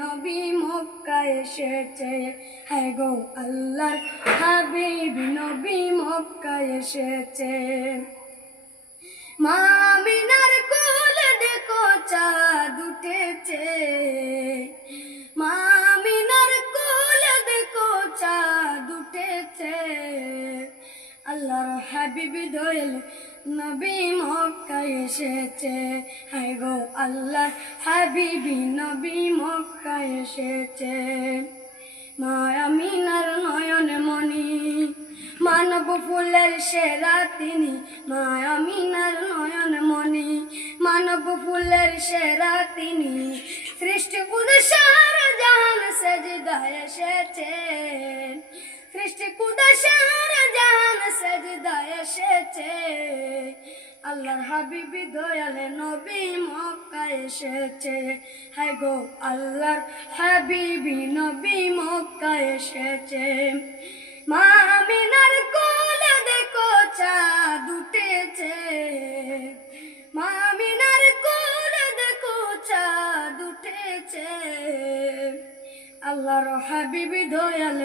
নবী মক্কা এসেছে, হ্যাঁ গো আল্লাহর হাবিব নবী মক্কা এসেছে। মা আমিনার কোলে দেখো চাঁদ উঠেছে, মা আমিনার কোলে দেখো চাঁদ উঠেছে। আল্লাহর হাবিব দয়াল নবী মক্কা এসেছে, হায় গো আল্লাহর হাবিব নবী মক্কা এসেছে। মা আমিনার নয়ন মনি, মানব ফুলের সেরা তিনি। মা আমিনার নয়ন মনি, মানব ফুলের সেরা তিনি। সৃষ্টি কুদসার জাহান সেজদায় এসেছেন, সৃষ্টি কুদসার জাহান সেজদায় এসেছে। আল্লাহর হাবিব দয়াল নবী মক্কা এসেছে, হায় গো আল্লাহর হাবিব নবী মক্কা এসেছে। মা আমিনার কোলে দেখো চাঁদ উঠেছে, মা আমিনার কোলে দেখো চাঁদ উঠেছে। আল্লাহর হাবিব দয়াল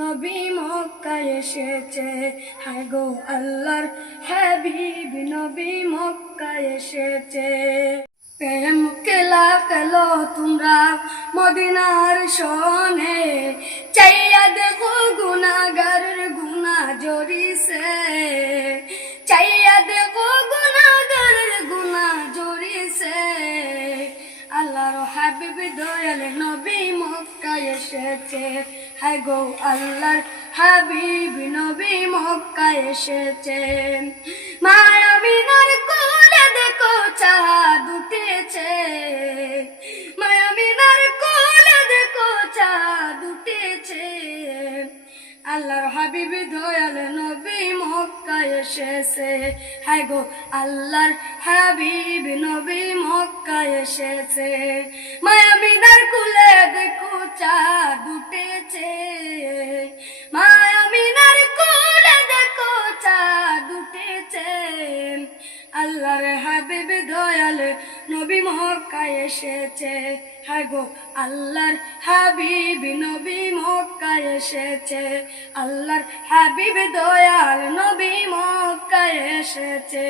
নবী মক্কা এসেছে, হায় গো আল্লাহর হাবিব নবী মক্কা এসেছে। প্রেম খেলা খেলো তোমরা মদিনার শোনে, চাইয়া দেখো গুনাহগারের গুনাহ জড়িছে, চাইয়া দেখো গুনাহগারের গুনাহ জড়িছে। আল্লাহর হাবিব দয়াল নবী মক্কা এসেছে, হায় গো আল্লাহর হাবিব নবী মক্কা এসেছে। মা আমিনার কোলে দেখো চাঁদ উঠেছে, মা আমিনার কোলে দেখো চাঁদ উঠেছে। আল্লাহর হাবিব দয়াল নবী মক্কা এসেছে, হায় গো আল্লাহর হাবিব নবী মক্কা এসেছে। মা আমিনার কোলে দেখো চাঁদ উঠেছে, মা আমিনার কোলে দেখো চাঁদ উঠেছে। আল্লাহর হাবিব দয়াল নবী মক্কা এসেছে, হায় গো আল্লাহর হাবিব নবী মক্কা এসেছে। আল্লাহর হাবিব দয়াল নবী মক্কা এসেছে।